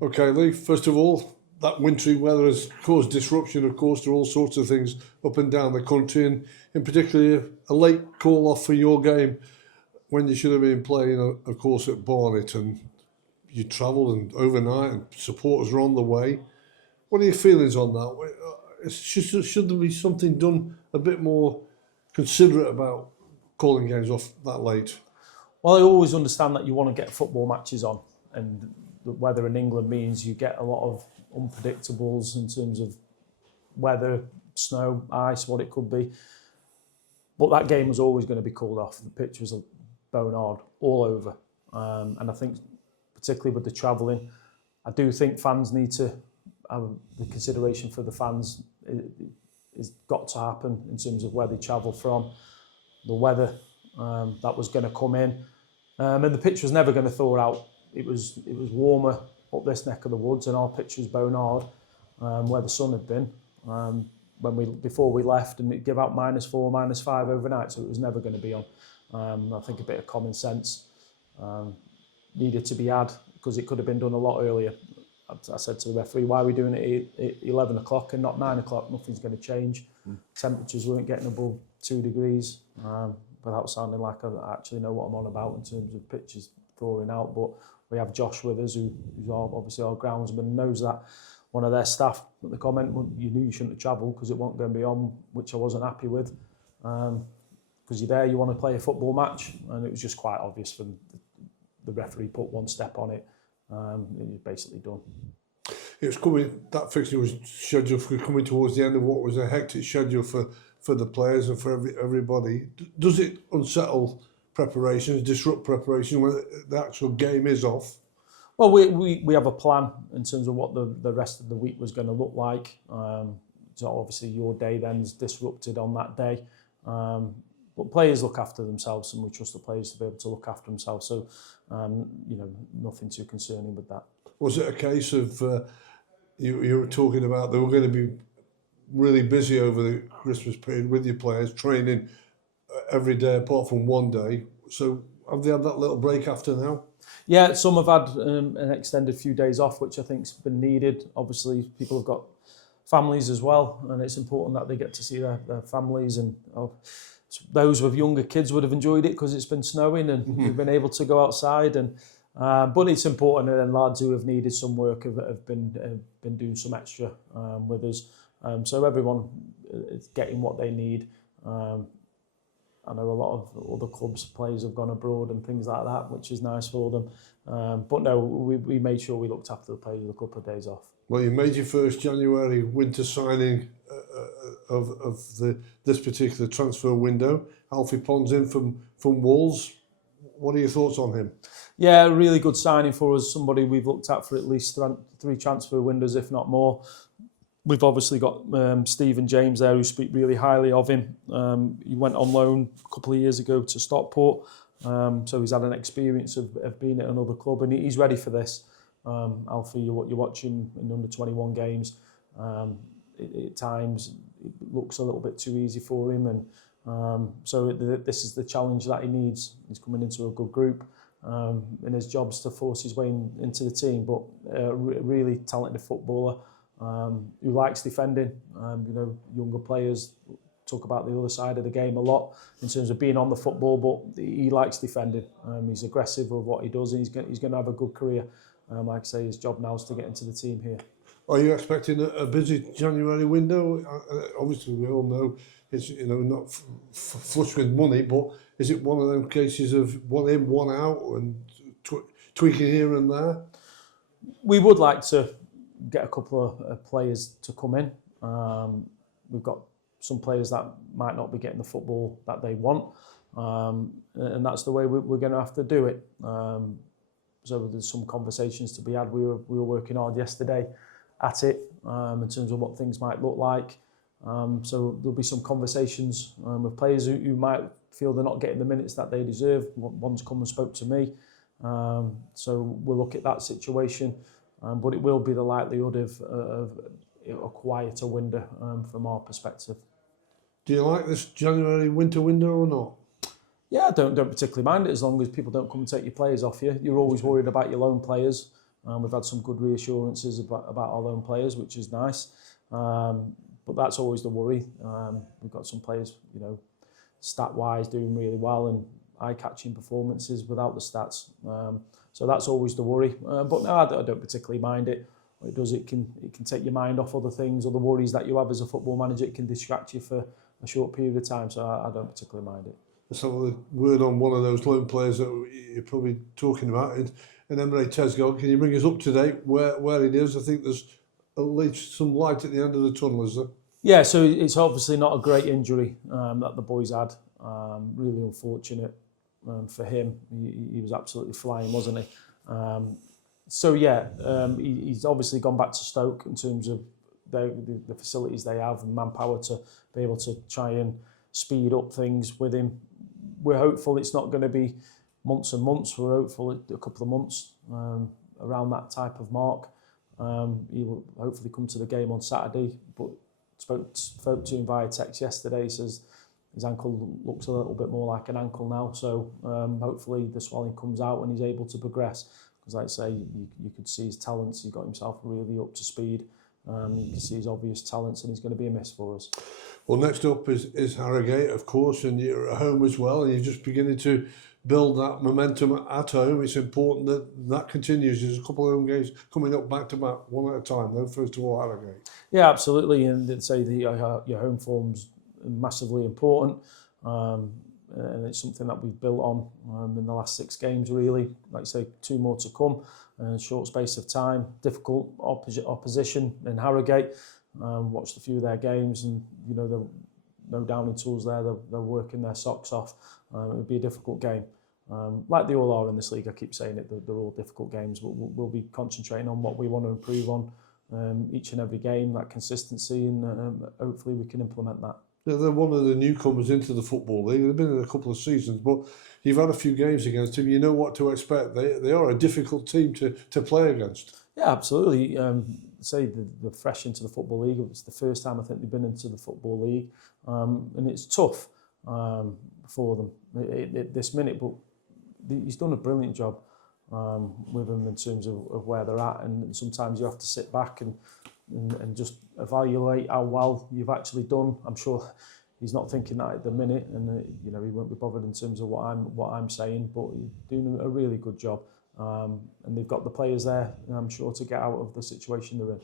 Okay, Lee, first of all, that wintry weather has caused disruption, of course, to all sorts of things up and down the country, and in particular, a late call off for your game when you should have been playing, of course, at Barnet, and you travelled and overnight, and supporters are on the way. What are your feelings on that? Should there be something done a bit more considerate about calling games off that late? Well, I always understand that you want to get football matches on, and the weather in England means you get a lot of unpredictables in terms of weather, snow, ice, what it could be. But that game was always going to be called off. The pitch was bone hard all over. And I think, particularly with the travelling, I do think fans need to have the consideration for the fans. It's got to happen in terms of where they travel from, the weather that was going to come in. And the pitch was never going to thaw out. It was warmer up this neck of the woods, and our pitch was bone hard where the sun had been before we left, and it gave out -4, -5 overnight, so it was never going to be on. I think a bit of common sense needed to be had, because it could have been done a lot earlier. I said to the referee, why are we doing it at 11 o'clock and not 9 o'clock? Nothing's going to change. Temperatures weren't getting above 2 degrees, without sounding like I actually know what I'm on about in terms of pitches thawing out. But we have Josh with us, who's obviously our groundsman, knows that. One of their staff put the comment, well, you knew you shouldn't have travelled because it wasn't going to be on, which I wasn't happy with. Because you're there, you want to play a football match, and it was just quite obvious when the referee put one step on it. It was basically done. It was coming. That fixture was scheduled for coming towards the end of what was a hectic schedule for the players and for everybody. Does it unsettle preparations, disrupt preparation when the actual game is off? Well, we have a plan in terms of what the rest of the week was going to look like. So obviously your day then's disrupted on that day. But players look after themselves, and we trust the players to be able to look after themselves. So, nothing too concerning with that. Was it a case of you were talking about they were going to be really busy over the Christmas period with your players, training every day apart from one day? So have they had that little break after now? Yeah, some have had an extended few days off, which I think's been needed. Obviously, people have got families as well, and it's important that they get to see their families. And those with younger kids would have enjoyed it because it's been snowing and we've been able to go outside. And but it's important, and lads who have needed some work have been doing some extra with us. So everyone is getting what they need. I know a lot of other clubs, players have gone abroad and things like that, which is nice for them. But no, we made sure we looked after the players with a couple of days off. Well, you made your first January winter signing of this particular transfer window. Alfie Ponds in from Wolves. What are your thoughts on him? Yeah, really good signing for us. Somebody we've looked at for at least 3 transfer windows, if not more. We've obviously got Steve and James there who speak really highly of him. He went on loan a couple of years ago to Stockport, so he's had an experience of being at another club, and he's ready for this. Alfie, you're watching in under 21 games. At times it looks a little bit too easy for him, and so this is the challenge that he needs. He's coming into a good group, and his job's to force his way into the team. But really talented footballer. Who likes defending. Younger players talk about the other side of the game a lot in terms of being on the football, but he likes defending. He's aggressive with what he does, and he's going to have a good career. Like I say, his job now is to get into the team here. Are you expecting a busy January window? Obviously, we all know it's not flush with money, but is it one of them cases of one in, one out, and tweaking here and there? We would like to get a couple of players to come in. We've got some players that might not be getting the football that they want, and that's the way we're going to have to do it. So there's some conversations to be had. We were working hard yesterday at it in terms of what things might look like. So there'll be some conversations with players who might feel they're not getting the minutes that they deserve. One's come and spoke to me. So we'll look at that situation. But it will be the likelihood of a quieter window from our perspective. Do you like this January winter window or not? Yeah, I don't particularly mind it as long as people don't come and take your players off you. You're always worried about your loan players. We've had some good reassurances about our own players, which is nice. But that's always the worry. We've got some players, stat-wise doing really well and eye-catching performances without the stats. So that's always the worry. But no, I don't particularly mind it. What it does, it can take your mind off other things, other worries that you have as a football manager. It can distract you for a short period of time. So I don't particularly mind it. Let's have a word on one of those loan players that you're probably talking about, and Emre Tezgel. Can you bring us up to date where it is? I think there's at least some light at the end of the tunnel, is there? Yeah, so it's obviously not a great injury that the boys had. Really unfortunate for him. He was absolutely flying, wasn't he? He's obviously gone back to Stoke in terms of the facilities they have and manpower to be able to try and speed up things with him. We're hopeful it's not going to be months and months. We're hopeful a couple of months around that type of mark. He will hopefully come to the game on Saturday, but spoke to him via text yesterday. He says his ankle looks a little bit more like an ankle now, so hopefully the swelling comes out and he's able to progress. Because like I say, you could see his talents. He got himself really up to speed. You can see his obvious talents, and he's going to be a miss for us. Well, next up is Harrogate, of course, and you're at home as well, and you're just beginning to build that momentum at home. It's important that continues. There's a couple of home games coming up back to back, one at a time, though. First of all, Harrogate. Yeah, absolutely, and I'd say your home form's massively important, and it's something that we've built on in the last 6 games, really. Like I say, 2 more to come in a short space of time. Difficult opposition in Harrogate. Watched a few of their games, and they're no Downing tools there. They're working their socks off. It would be a difficult game, like they all are in this league. I keep saying it; they're all difficult games, but we'll be concentrating on what we want to improve on each and every game, that consistency, and hopefully we can implement that. They're one of the newcomers into the Football League. They've been in a couple of seasons, but you've had a few games against them. You know what to expect. They are a difficult team to play against. Yeah, absolutely. Say they're fresh into the Football League. It's the first time I think they've been into the Football League, and it's tough for them at this minute. But he's done a brilliant job with them in terms of where they're at, and sometimes you have to sit back and just evaluate how well you've actually done. I'm sure he's not thinking that at the minute, and he won't be bothered in terms of what I'm saying. But he's doing a really good job. And they've got the players there, I'm sure, to get out of the situation they're in.